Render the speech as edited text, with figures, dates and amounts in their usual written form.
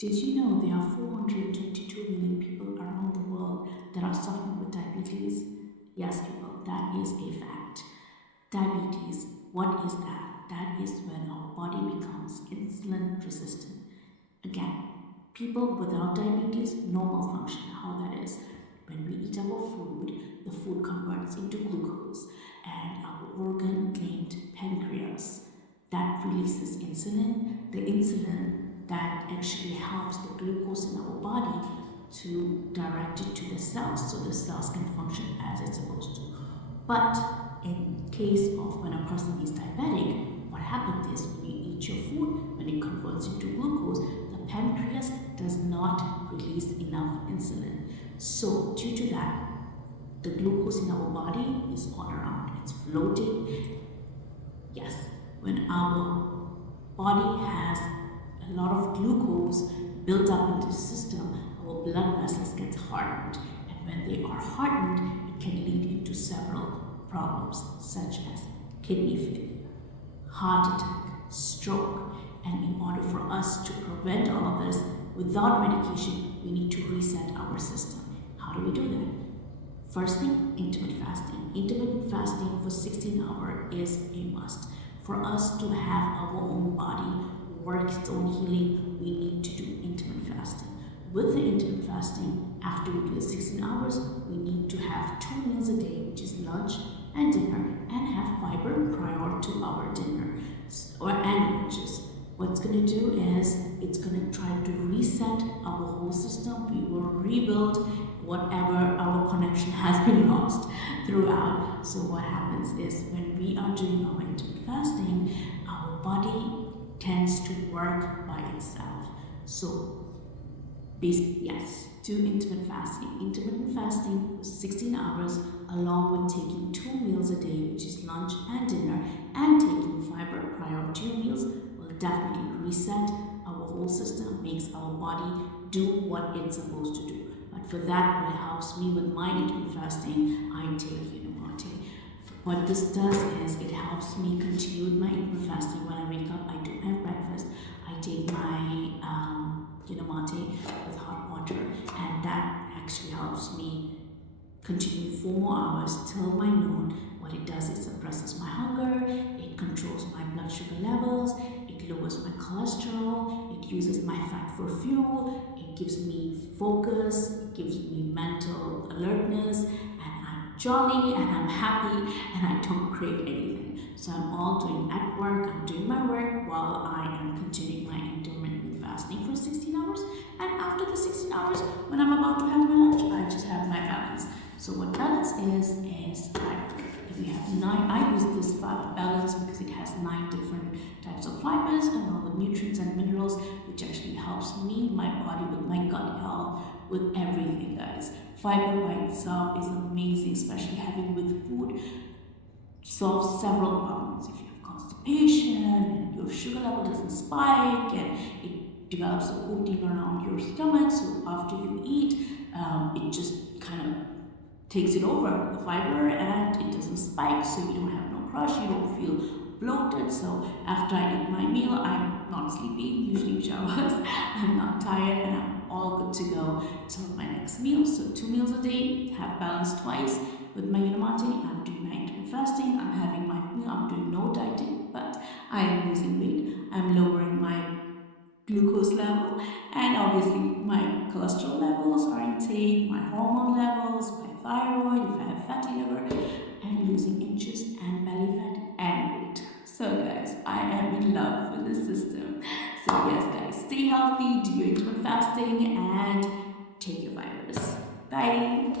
Did you know there are 422 million people around the world that are suffering with diabetes? Yes, people, that is a fact. Diabetes, what is that? That is when our body becomes insulin resistant. Again, people without diabetes, normal function. How that is, when we eat our food, the food converts into glucose, and our organ named pancreas that releases insulin. The insulin that actually helps the glucose in our body to direct it to the cells so the cells can function as it's supposed to. But in case of when a person is diabetic, what happens is when you eat your food, when it converts into glucose, the pancreas does not release enough insulin. So due to that, the glucose in our body is all around. It's floating. Yes, when our body has a lot of glucose built up into the system, our blood vessels get hardened. And when they are hardened, it can lead into several problems such as kidney failure, heart attack, stroke. And in order for us to prevent all of this without medication, we need to reset our system. How do we do that? First thing, intermittent fasting. Intermittent fasting for 16 hours is a must. For us to have our own body work its own healing, we need to do intermittent fasting. With the intermittent fasting, after we do the 16 hours, we need to have 2 meals a day, which is lunch and dinner, and have fiber prior to our dinner and lunches. What's going to do is it's going to try to reset our whole system. We will rebuild whatever our connection has been lost throughout. So what happens is when we are doing our intermittent fasting, our body tends to work by itself. So basically, yes, do intermittent fasting. Intermittent fasting for 16 hours along with taking 2 meals a day, which is lunch and dinner, and taking fiber prior to your meals will definitely reset our whole system, makes our body do what it's supposed to do. But for that, what helps me with my intermittent fasting, I take Unimate. What this does is it helps me continue with my intermittent fasting. When I wake up, I do my breakfast, I take my Unimate with hot water, and that actually helps me continue 4 more hours till my noon. What it does is suppresses my hunger, it controls my blood sugar levels, it lowers my cholesterol, it uses my fat for fuel, it gives me focus, it gives me mental alertness, and I'm jolly and I'm happy and I don't crave anything. So I'm all doing at work, I'm doing my work while I am continuing my intermittent fasting for 16 hours. And after the 16 hours, when I'm about to have my lunch, I just have my balance. So what balance is we have 9, I use this balance because it has 9 different types of fibers and all the nutrients and minerals, which actually helps me, my body, with my gut health, with everything, guys. Fiber by itself is amazing, especially having with food, solves several problems. If you have constipation and your sugar level doesn't spike and it develops a coating around your stomach, so after you eat, it just kind of takes it over, the fiber, and it doesn't spike, so you don't have no crush, you don't feel bloated. So after I eat my meal, I'm not sleepy, usually which I was, I'm not tired, and I'm all good to go till my next meal. So 2 meals a day, have balance twice. With my Unimate, I'm doing my intermittent fasting, I'm having my meal, I'm doing no dieting, but I am losing weight, I'm lowering my glucose level, and obviously my cholesterol levels are in take, my hormone levels, my thyroid, if I have fatty liver, and losing inches and belly fat and weight. So guys, I am in love with this system. So yes guys, stay healthy, do your intermittent fasting, and take your fibers. Bye.